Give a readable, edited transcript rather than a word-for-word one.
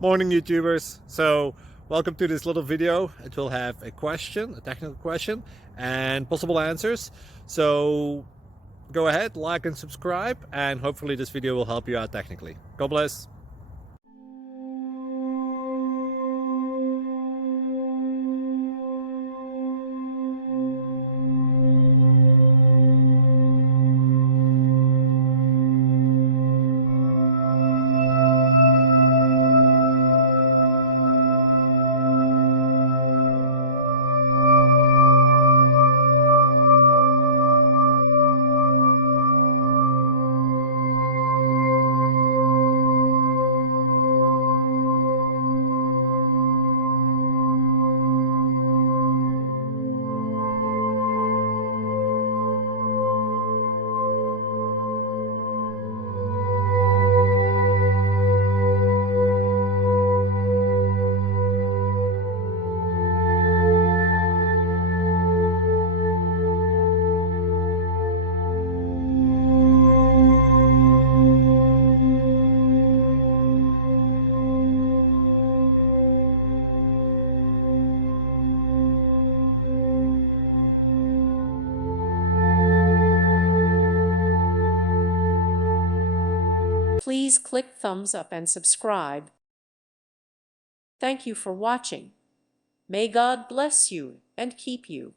Morning YouTubers. So welcome to this little video. It will have a question, a technical question, and possible answers. So go ahead, like and subscribe, and hopefully this video will help you out technically. God bless. Please click thumbs up and subscribe. Thank you for watching. May God bless you and keep you.